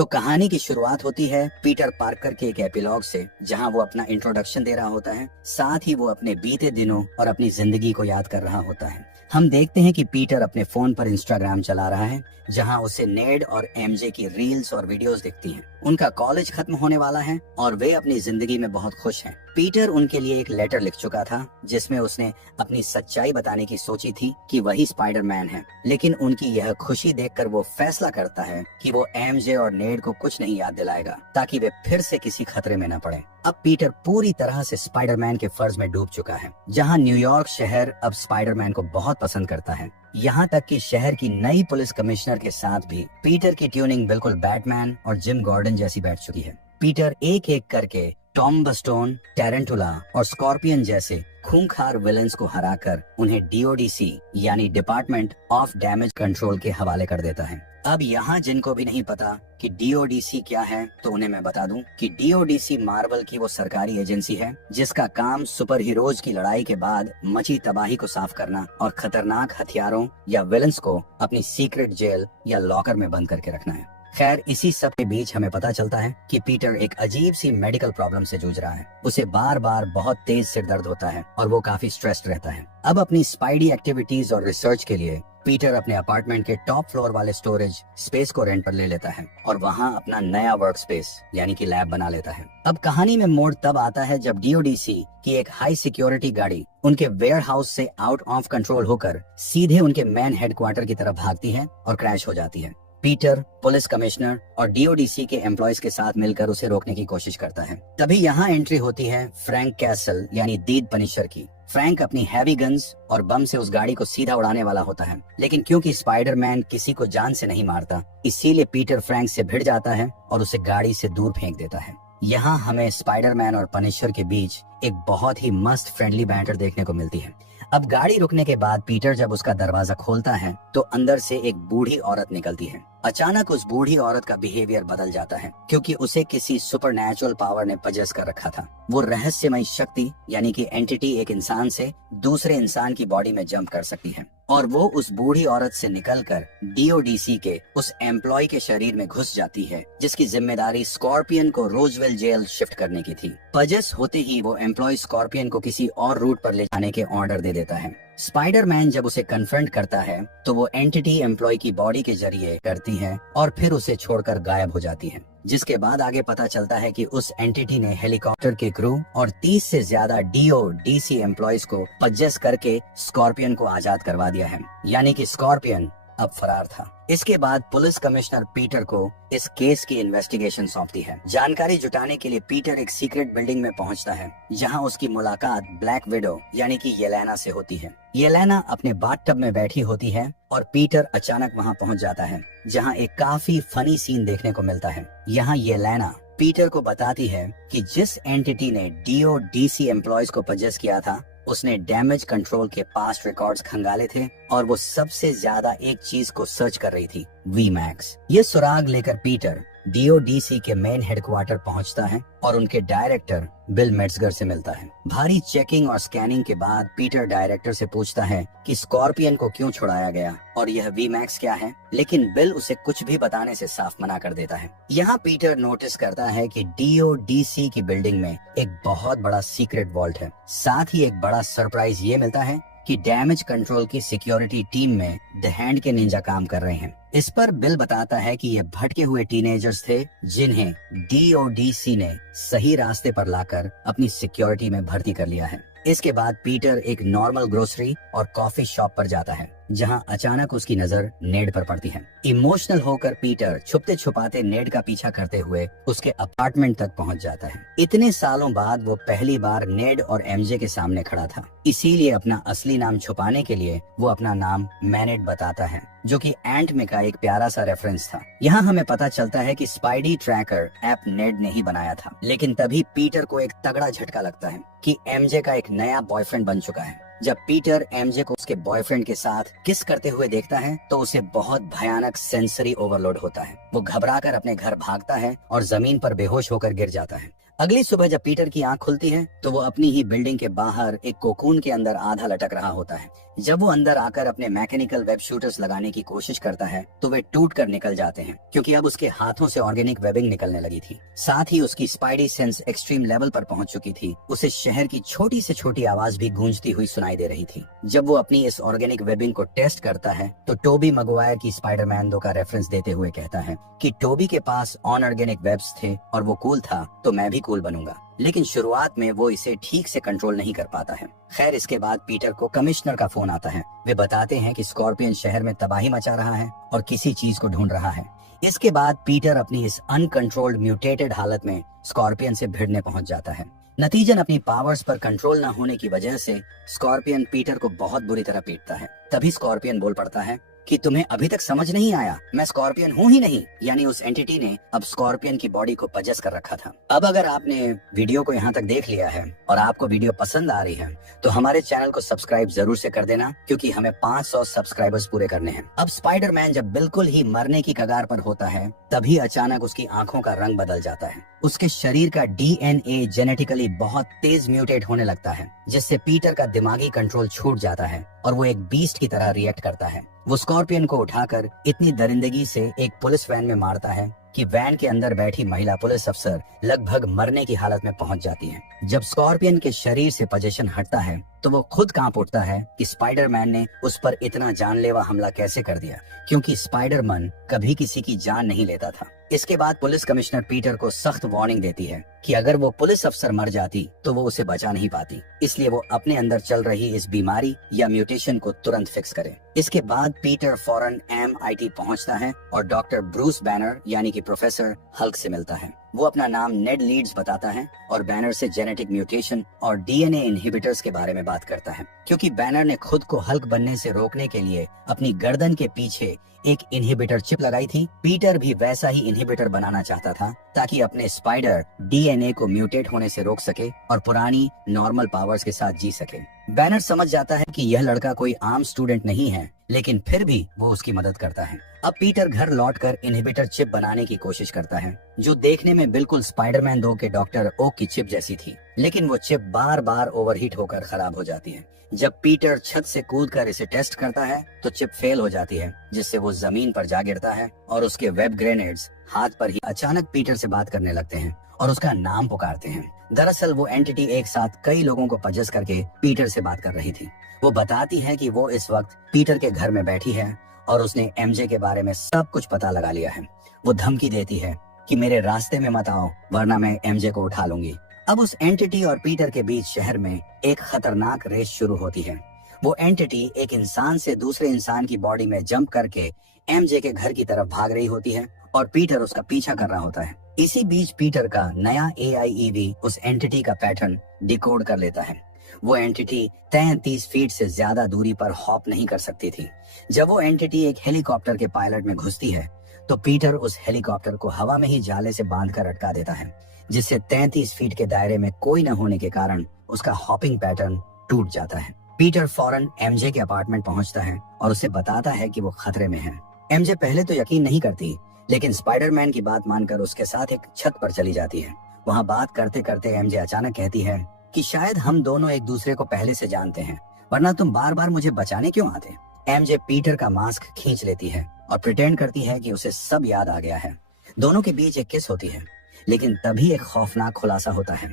तो कहानी की शुरुआत होती है पीटर पार्कर के एक एपिलॉग से, जहां वो अपना इंट्रोडक्शन दे रहा होता है। साथ ही वो अपने बीते दिनों और अपनी जिंदगी को याद कर रहा होता है। हम देखते हैं कि पीटर अपने फोन पर इंस्टाग्राम चला रहा है, जहां उसे नेड और एमजे की रील्स और वीडियोस दिखती हैं। उनका कॉलेज खत्म होने वाला है और वे अपनी जिंदगी में बहुत खुश हैं। पीटर उनके लिए एक लेटर लिख चुका था, जिसमें उसने अपनी सच्चाई बताने की सोची थी कि वही स्पाइडरमैन है। लेकिन उनकी यह खुशी देखकर वो फैसला करता है कि वो एमजे और नेड को कुछ नहीं याद दिलाएगा, ताकि वे फिर से किसी खतरे में न पड़े। अब पीटर पूरी तरह से स्पाइडरमैन के फर्ज में डूब चुका है, जहां न्यूयॉर्क शहर अब स्पाइडरमैन को बहुत पसंद करता है। यहाँ तक कि शहर की नई पुलिस कमिश्नर के साथ भी पीटर की ट्यूनिंग बिल्कुल बैटमैन और जिम गॉर्डन जैसी बैठ चुकी है। पीटर एक एक करके टॉम बस्टोन, टैरेंटुला और स्कॉर्पियन जैसे खूंखार विलेंस को हराकर उन्हें डीओडीसी यानी डिपार्टमेंट ऑफ डैमेज कंट्रोल के हवाले कर देता है। अब यहाँ जिनको भी नहीं पता कि डीओडीसी क्या है, तो उन्हें मैं बता दूं कि डीओडीसी मार्वल की वो सरकारी एजेंसी है जिसका काम सुपर हीरोज की लड़ाई के बाद मची तबाही को साफ करना और खतरनाक हथियारों या विलेंस को अपनी सीक्रेट जेल या लॉकर में बंद करके रखना है। खैर, इसी सब के बीच हमें पता चलता है कि पीटर एक अजीब सी मेडिकल प्रॉब्लम से जूझ रहा है। उसे बार बार बहुत तेज सिर दर्द होता है और वो काफी स्ट्रेस्ड रहता है। अब अपनी स्पाइडी एक्टिविटीज और रिसर्च के लिए पीटर अपने अपार्टमेंट के टॉप फ्लोर वाले स्टोरेज स्पेस को रेंट पर ले लेता है और वहाँ अपना नया वर्क स्पेस यानी कि लैब बना लेता है। अब कहानी में मोड़ तब आता है जब डीओडीसी की एक हाई सिक्योरिटी गाड़ी उनके वेयर हाउस से आउट ऑफ कंट्रोल होकर सीधे उनके मेन हेडक्वार्टर की तरफ भागती है और क्रैश हो जाती है। पीटर पुलिस कमिश्नर और डीओडीसी के एम्प्लॉयज के साथ मिलकर उसे रोकने की कोशिश करता है। तभी यहाँ एंट्री होती है फ्रैंक कैसल यानी दीद पनिशर की। फ्रैंक अपनी हैवी गन्स और बम से उस गाड़ी को सीधा उड़ाने वाला होता है, लेकिन क्योंकि स्पाइडरमैन किसी को जान से नहीं मारता, इसीलिए पीटर फ्रैंक से भिड़ जाता है और उसे गाड़ी से दूर फेंक देता है। यहाँ हमें स्पाइडरमैन और पनिशर के बीच एक बहुत ही मस्त फ्रेंडली बैंटर देखने को मिलती है। अब गाड़ी रुकने के बाद पीटर जब उसका दरवाजा खोलता है तो अंदर से एक बूढ़ी औरत निकलती है। अचानक उस बूढ़ी औरत का बिहेवियर बदल जाता है, क्योंकि उसे किसी सुपरनैचुरल पावर ने पजेस कर रखा था। वो रहस्यमय शक्ति यानी कि एंटिटी एक इंसान से दूसरे इंसान की बॉडी में जंप कर सकती है और वो उस बूढ़ी औरत से निकलकर डीओडीसी के उस एम्प्लॉय के शरीर में घुस जाती है, जिसकी जिम्मेदारी स्कॉर्पियन को रोजवेल जेल शिफ्ट करने की थी। पजेस होते ही वो एम्प्लॉय स्कॉर्पियन को किसी और रूट पर ले जाने के ऑर्डर दे देता है। स्पाइडरमैन जब उसे कन्फ्रंट करता है तो वो एंटिटी एम्प्लॉय की बॉडी के जरिए करती है और फिर उसे छोड़कर गायब हो जाती है, जिसके बाद आगे पता चलता है कि उस एंटिटी ने हेलीकॉप्टर के क्रू और 30 से ज्यादा डीओडीसी एम्प्लॉयज को पजेस करके स्कॉर्पियन को आजाद करवा दिया है, यानी कि स्कॉर्पियन अब फरार था। इसके बाद पुलिस कमिश्नर पीटर को इस केस की इन्वेस्टिगेशन सौंपती है। जानकारी जुटाने के लिए पीटर एक सीक्रेट बिल्डिंग में पहुंचता है, जहां उसकी मुलाकात ब्लैक विडो यानी कि येलेना से होती है। येलेना अपने बाथटब में बैठी होती है और पीटर अचानक वहां पहुंच जाता है, जहां एक काफी फनी सीन देखने को मिलता है। यहाँ येलेना पीटर को बताती है कि जिस एंटिटी ने डीओडीसी एम्प्लॉयज को पजेस किया था, उसने डैमेज कंट्रोल के पास्ट रिकॉर्ड्स खंगाले थे और वो सबसे ज्यादा एक चीज को सर्च कर रही थी, वीमैक्स। ये सुराग लेकर पीटर डीओडीसी के मेन हेडक्वार्टर पहुंचता है और उनके डायरेक्टर बिल मेट्जगर से मिलता है। भारी चेकिंग और स्कैनिंग के बाद पीटर डायरेक्टर से पूछता है कि स्कॉर्पियन को क्यों छुड़ाया गया और यह वीमैक्स क्या है, लेकिन बिल उसे कुछ भी बताने से साफ मना कर देता है। यहाँ पीटर नोटिस करता है कि डीओडीसी की बिल्डिंग में एक बहुत बड़ा सीक्रेट वॉल्ट है। साथ ही एक बड़ा सरप्राइज ये मिलता है कि डैमेज कंट्रोल की सिक्योरिटी टीम में द हैंड के निंजा काम कर रहे हैं। इस पर बिल बताता है कि ये भटके हुए टीनेजर्स थे, जिन्हें डीओडीसी ने सही रास्ते पर लाकर अपनी सिक्योरिटी में भर्ती कर लिया है। इसके बाद पीटर एक नॉर्मल ग्रोसरी और कॉफी शॉप पर जाता है, जहां अचानक उसकी नजर नेड पर पड़ती है। इमोशनल होकर पीटर छुपते छुपाते नेड का पीछा करते हुए उसके अपार्टमेंट तक पहुंच जाता है। इतने सालों बाद वो पहली बार नेड और एमजे के सामने खड़ा था, इसीलिए अपना असली नाम छुपाने के लिए वो अपना नाम मैनेट बताता है, जो कि एंट में का एक प्यारा सा रेफरेंस था। यहाँ हमें पता चलता है कि स्पाइडी ट्रैकर ऐप नेड ने ही बनाया था, लेकिन तभी पीटर को एक तगड़ा झटका लगता है कि एमजे का एक नया बॉयफ्रेंड बन चुका है। जब पीटर एमजे को उसके बॉयफ्रेंड के साथ किस करते हुए देखता है तो उसे बहुत भयानक सेंसरी ओवरलोड होता है। वो घबराकर अपने घर भागता है और जमीन पर बेहोश होकर गिर जाता है। अगली सुबह जब पीटर की आंख खुलती है तो वो अपनी ही बिल्डिंग के बाहर एक कोकून के अंदर आधा लटक रहा होता है। जब वो अंदर आकर अपने मैकेनिकल वेब शूटर्स लगाने की कोशिश करता है तो वे टूट कर निकल जाते हैं, क्योंकि अब उसके हाथों से ऑर्गेनिक वेबिंग निकलने लगी थी। साथ ही उसकी स्पाइडी सेंस एक्सट्रीम लेवल पर पहुंच चुकी थी। उसे शहर की छोटी से छोटी आवाज भी गूंजती हुई सुनाई दे रही थी। जब वो अपनी इस ऑर्गेनिक वेबिंग को टेस्ट करता है तो टोबी मगवायर की स्पाइडरमैन 2 का रेफरेंस देते हुए कहता है कि टोबी के पास ऑर्गेनिक वेब्स थे और वो कूल था, तो मैं भी कूल बनूंगा। लेकिन शुरुआत में वो इसे ठीक से कंट्रोल नहीं कर पाता है। खैर, इसके बाद पीटर को कमिश्नर का फोन आता है। वे बताते हैं कि स्कॉर्पियन शहर में तबाही मचा रहा है और किसी चीज को ढूंढ रहा है। इसके बाद पीटर अपनी इस अनकंट्रोल्ड म्यूटेटेड हालत में स्कॉर्पियन से भिड़ने पहुंच जाता है। नतीजन अपनी पावर्स पर कंट्रोल न होने की वजह से स्कॉर्पियन पीटर को बहुत बुरी तरह पीटता है। तभी स्कॉर्पियन बोल पड़ता है कि तुम्हें अभी तक समझ नहीं आया, मैं स्कॉर्पियन हूँ ही नहीं। यानी उस एंटिटी ने अब स्कॉर्पियन की बॉडी को पजेस कर रखा था। अब अगर आपने वीडियो को यहाँ तक देख लिया है और आपको वीडियो पसंद आ रही है तो हमारे चैनल को सब्सक्राइब जरूर से कर देना, क्योंकि हमें 500 सब्सक्राइबर्स पूरे करने हैं। अब स्पाइडरमैन जब बिल्कुल ही मरने की कगार पर होता है तभी अचानक उसकी आंखों का रंग बदल जाता है। उसके शरीर का डीएनए जेनेटिकली बहुत तेज म्यूटेट होने लगता है, जिससे पीटर का दिमागी कंट्रोल छूट जाता है और वो एक बीस्ट की तरह रिएक्ट करता है। वो स्कॉर्पियन को उठाकर इतनी दरिंदगी से एक पुलिस वैन में मारता है कि वैन के अंदर बैठी महिला पुलिस अफसर लगभग मरने की हालत में पहुंच जाती है। जब स्कॉर्पियन के शरीर से पोजीशन हटता है तो वो खुद कांप उठता है कि स्पाइडरमैन ने उस पर इतना जानलेवा हमला कैसे कर दिया, क्योंकि स्पाइडरमैन कभी किसी की जान नहीं लेता था। इसके बाद पुलिस कमिश्नर पीटर को सख्त वार्निंग देती है कि अगर वो पुलिस अफसर मर जाती तो वो उसे बचा नहीं पाती, इसलिए वो अपने अंदर चल रही इस बीमारी या म्यूटेशन को तुरंत फिक्स करे। इसके बाद पीटर फौरन MIT पहुंचता है और डॉक्टर ब्रूस बैनर यानी कि प्रोफेसर हल्क से मिलता है। वो अपना नाम नेड लीड्स बताता है और बैनर से जेनेटिक म्यूटेशन और डीएनए इनहिबिटर्स के बारे में बात करता है, क्योंकि बैनर ने खुद को हल्क बनने से रोकने के लिए अपनी गर्दन के पीछे एक इनहिबिटर चिप लगाई थी। पीटर भी वैसा ही इनहिबिटर बनाना चाहता था ताकि अपने स्पाइडर डीएनए को म्यूटेट होने से रोक सके और पुरानी नॉर्मल पावर्स के साथ जी सके। बैनर समझ जाता है कि यह लड़का कोई आम स्टूडेंट नहीं है, लेकिन फिर भी वो उसकी मदद करता है। अब पीटर घर लौटकर इनहिबिटर चिप बनाने की कोशिश करता है, जो देखने में बिल्कुल स्पाइडरमैन 2 के डॉक्टर ओक की चिप जैसी थी, लेकिन वो चिप बार बार ओवरहीट होकर खराब हो जाती है। जब पीटर छत से कूदकर इसे टेस्ट करता है तो चिप फेल हो जाती है, जिससे वो जमीन पर जा गिरता है और उसके वेब ग्रेनेड्स हाथ पर ही अचानक पीटर से बात करने लगते हैं और उसका नाम पुकारते हैं। दरअसल वो एंटिटी एक साथ कई लोगों को पजेस करके पीटर से बात कर रही थी। वो बताती है कि वो इस वक्त पीटर के घर में बैठी है और उसने MJ के बारे में सब कुछ पता लगा लिया है। वो धमकी देती है कि मेरे रास्ते में मत आओ, वरना मैं MJ को उठा लूंगी। अब उस एंटिटी और पीटर के बीच शहर में एक खतरनाक रेस शुरू होती है। वो एंटिटी एक इंसान से दूसरे इंसान की बॉडी में जंप करके MJ के घर की तरफ भाग रही होती है और पीटर उसका पीछा कर रहा होता है। इसी बीच पीटर का नया AIEV उस एंटिटी का पैटर्न डिकोड कर लेता है। वो एंटिटी 33 फीट से ज्यादा दूरी पर हॉप नहीं कर सकती थी। जब वो एंटिटी एक हेलीकॉप्टर के पायलट में घुसती है तो पीटर उस हेलीकॉप्टर को हवा में ही जाले से बांधकर अटका देता है, जिससे 33 फीट के दायरे में कोई न होने के कारण उसका हॉपिंग पैटर्न टूट जाता है। पीटर फौरन MJ के अपार्टमेंट पहुंचता है और उसे बताता है कि वो खतरे में है। MJ पहले तो यकीन नहीं करती, लेकिन स्पाइडरमैन की बात मानकर उसके साथ एक छत पर चली जाती है। वहाँ बात करते करते MJ अचानक कहती है कि शायद हम दोनों एक दूसरे को पहले से जानते हैं, वरना तुम बार बार मुझे बचाने क्यों आते। MJ पीटर का मास्क खींच लेती है और प्रिटेंड करती है कि उसे सब याद आ गया है। दोनों के बीच एक किस होती है, लेकिन तभी एक खौफनाक खुलासा होता है।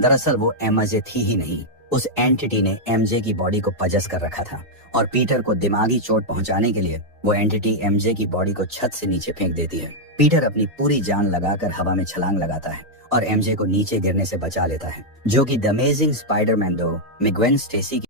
दरअसल वो MJ थी ही नहीं, उस एंटिटी ने MJ की बॉडी को पजस कर रखा था और पीटर को दिमागी चोट पहुंचाने के लिए वो एंटिटी MJ की बॉडी को छत से नीचे फेंक देती है। पीटर अपनी पूरी जान लगाकर हवा में छलांग लगाता है और MJ को नीचे गिरने से बचा लेता है, जो कि द अमेजिंग स्पाइडरमैन 2 में ग्वेन स्टेसी